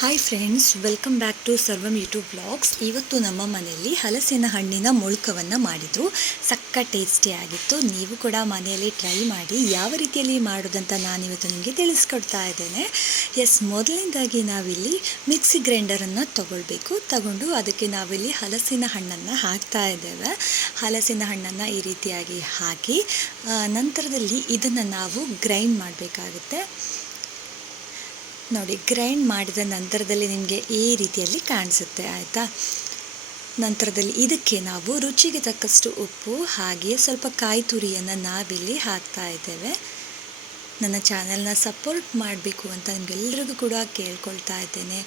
Hi friends welcome back to Sarvam YouTube vlogs ಇವತ್ತು ನಮ್ಮ ಮನೆಯಲ್ಲಿ ಹಲಸಿನ ಹಣ್ಣಿನ ಮೊಳಕವನ್ನು ಮಾಡಿದರು. ಸಕ್ಕ ಟೇಸ್ಟಿ ಆಗಿತ್ತು. ನೀವು ಕೂಡ ಮನೆಯಲ್ಲಿ ಟ್ರೈ ಮಾಡಿ ಯಾವ ರೀತಿಯಲ್ಲಿ ಮಾಡೋದಂತ ನಾನಿವತ್ತು ನಿಮಗೆ ತಿಳಿಸ್ಕೊಡ್ತಾ ಇದ್ದೇನೆ. ಎಸ್ ಮೊದಲನೇದಾಗಿ ನಾವಿಲ್ಲಿ ಮಿಕ್ಸಿ ಗ್ರೈಂಡರನ್ನು ತಗೊಳ್ಬೇಕು. ತಗೊಂಡು ಅದಕ್ಕೆ ನಾವಿಲ್ಲಿ ಹಲಸಿನ ಹಣ್ಣನ್ನು ಹಾಕ್ತಾ ಇದ್ದೇವೆ. ಹಲಸಿನ ಹಣ್ಣನ್ನು ಈ ರೀತಿಯಾಗಿ ಹಾಕಿ ನಂತರದಲ್ಲಿ ಇದನ್ನು ನಾವು ಗ್ರೈಂಡ್ ಮಾಡಬೇಕಾಗುತ್ತೆ. ನೋಡಿ ಗ್ರೈಂಡ್ ಮಾಡಿದ ನಂತರದಲ್ಲಿ ನಿಮಗೆ ಈ ರೀತಿಯಲ್ಲಿ ಕಾಣಿಸುತ್ತೆ, ಆಯಿತಾ? ನಂತರದಲ್ಲಿ ಇದಕ್ಕೆ ನಾವು ರುಚಿಗೆ ತಕ್ಕಷ್ಟು ಉಪ್ಪು, ಹಾಗೆಯೇ ಸ್ವಲ್ಪ ಕಾಯಿ ತುರಿಯನ್ನು ನಾವಿಲ್ಲಿ ಹಾಕ್ತಾ ಇದ್ದೇವೆ. ನನ್ನ ಚಾನಲ್ನ ಸಪೋರ್ಟ್ ಮಾಡಬೇಕು ಅಂತ ನಿಮಗೆಲ್ಲರಿಗೂ ಕೂಡ ಕೇಳ್ಕೊಳ್ತಾ ಇದ್ದೇನೆ.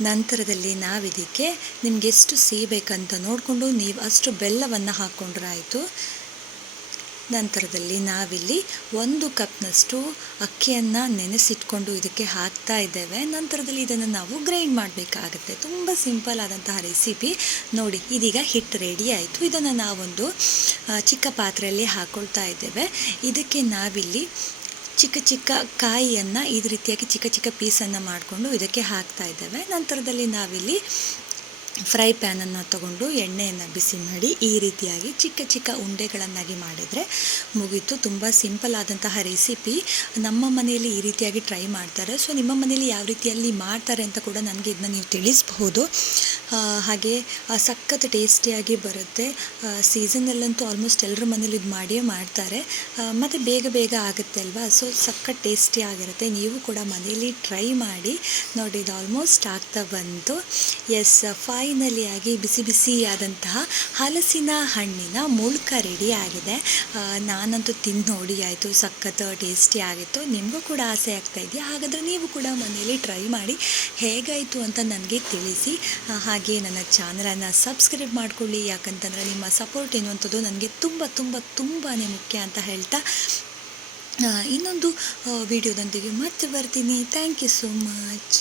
ನಂತರದಲ್ಲಿ ನಾವಿದಕ್ಕೆ ನಿಮಗೆಷ್ಟು ಎಷ್ಟು ಸಿಗಬೇಕಂತ ನೋಡಿಕೊಂಡು ನೀವು ಅಷ್ಟು ಬೆಲ್ಲವನ್ನು ಹಾಕ್ಕೊಂಡ್ರಾಯಿತು ನಂತರದಲ್ಲಿ ನಾವಿಲ್ಲಿ ಒಂದು ಕಪ್ನಷ್ಟು ಅಕ್ಕಿಯನ್ನು ನೆನೆಸಿಟ್ಕೊಂಡು ಇದಕ್ಕೆ ಹಾಕ್ತಾ ಇದ್ದೇವೆ. ನಂತರದಲ್ಲಿ ಇದನ್ನು ನಾವು ಗ್ರೈಂಡ್ ಮಾಡಬೇಕಾಗುತ್ತೆ. ತುಂಬ ಸಿಂಪಲ್ ಆದಂತಹ ರೆಸಿಪಿ. ನೋಡಿ, ಇದೀಗ ಹಿಟ್ಟು ರೆಡಿ ಆಯಿತು. ಇದನ್ನು ನಾವೊಂದು ಚಿಕ್ಕ ಪಾತ್ರೆಯಲ್ಲಿ ಹಾಕ್ಕೊಳ್ತಾ ಇದ್ದೇವೆ. ಇದಕ್ಕೆ ನಾವಿಲ್ಲಿ ಚಿಕ್ಕ ಚಿಕ್ಕ ಕಾಯಿಯನ್ನು ಈ ರೀತಿಯಾಗಿ ಚಿಕ್ಕ ಚಿಕ್ಕ ಪೀಸನ್ನು ಮಾಡಿಕೊಂಡು ಇದಕ್ಕೆ ಹಾಕ್ತಾ ಇದ್ದೇವೆ. ನಂತರದಲ್ಲಿ ನಾವಿಲ್ಲಿ ಫ್ರೈ ಪ್ಯಾನನ್ನು ತಗೊಂಡು ಎಣ್ಣೆಯನ್ನು ಬಿಸಿ ಮಾಡಿ ಈ ರೀತಿಯಾಗಿ ಚಿಕ್ಕ ಚಿಕ್ಕ ಉಂಡೆಗಳನ್ನಾಗಿ ಮಾಡಿದರೆ ಮುಗೀತು. ತುಂಬ ಸಿಂಪಲ್ ಆದಂತಹ ರೆಸಿಪಿ. ನಮ್ಮ ಮನೆಯಲ್ಲಿ ಈ ರೀತಿಯಾಗಿ ಟ್ರೈ ಮಾಡ್ತಾರೆ. ಸೊ, ನಿಮ್ಮ ಮನೆಯಲ್ಲಿ ಯಾವ ರೀತಿಯಲ್ಲಿ ಮಾಡ್ತಾರೆ ಅಂತ ಕೂಡ ನನಗೆ ಇದನ್ನ ನೀವು ತಿಳಿಸಬಹುದು. ಹಾಗೆ ಸಖತ್ ಟೇಸ್ಟಿಯಾಗಿ ಬರುತ್ತೆ. ಸೀಸನಲ್ಲಂತೂ ಆಲ್ಮೋಸ್ಟ್ ಎಲ್ಲರ ಮನೇಲಿ ಇದು ಮಾಡಿಯೇ ಮಾಡ್ತಾರೆ. ಮತ್ತು ಬೇಗ ಬೇಗ ಆಗುತ್ತೆ ಅಲ್ವಾ? ಸೊ, ಸಖತ್ ಟೇಸ್ಟಿ ಆಗಿರುತ್ತೆ. ನೀವು ಕೂಡ ಮನೆಯಲ್ಲಿ ಟ್ರೈ ಮಾಡಿ ನೋಡಿ, ಇದು ಆಲ್ಮೋಸ್ಟ್ ಆಗ್ತಾ ಬಂತು. ಎಸ್ ಫೈನಲಿ ಆಗಿ ಬಿಸಿ ಬಿಸಿಯಾದಂತಹ ಹಲಸಿನ ಹಣ್ಣಿನ ಮುಳ್ಕ ರೆಡಿ ಆಗಿದೆ. ನಾನಂತೂ ತಿಂದು ನೋಡಿ ಆಯಿತು, ಸಖತ್ ಟೇಸ್ಟಿ ಆಗಿತ್ತು. ನಿಮಗೂ ಕೂಡ ಆಸೆ ಆಗ್ತಾ ಇದೆಯಾ? ಹಾಗಾದರೆ ನೀವು ಕೂಡ ಮನೆಯಲ್ಲಿ ಟ್ರೈ ಮಾಡಿ ಹೇಗಾಯಿತು ಅಂತ ನನಗೆ ತಿಳಿಸಿ. ಹಾಗೆ ನನ್ನ ಚಾನಲನ್ನು ಸಬ್ಸ್ಕ್ರೈಬ್ ಮಾಡಿಕೊಳ್ಳಿ. ಯಾಕಂತಂದರೆ ನಿಮ್ಮ ಸಪೋರ್ಟ್ ಎನ್ನುವಂಥದ್ದು ನನಗೆ ತುಂಬ ತುಂಬ ತುಂಬಾ ಮುಖ್ಯ ಅಂತ ಹೇಳ್ತಾ ಇನ್ನೊಂದು ವಿಡಿಯೋದೊಂದಿಗೆ ಮತ್ತೆ ಬರ್ತೀನಿ. Thank you so much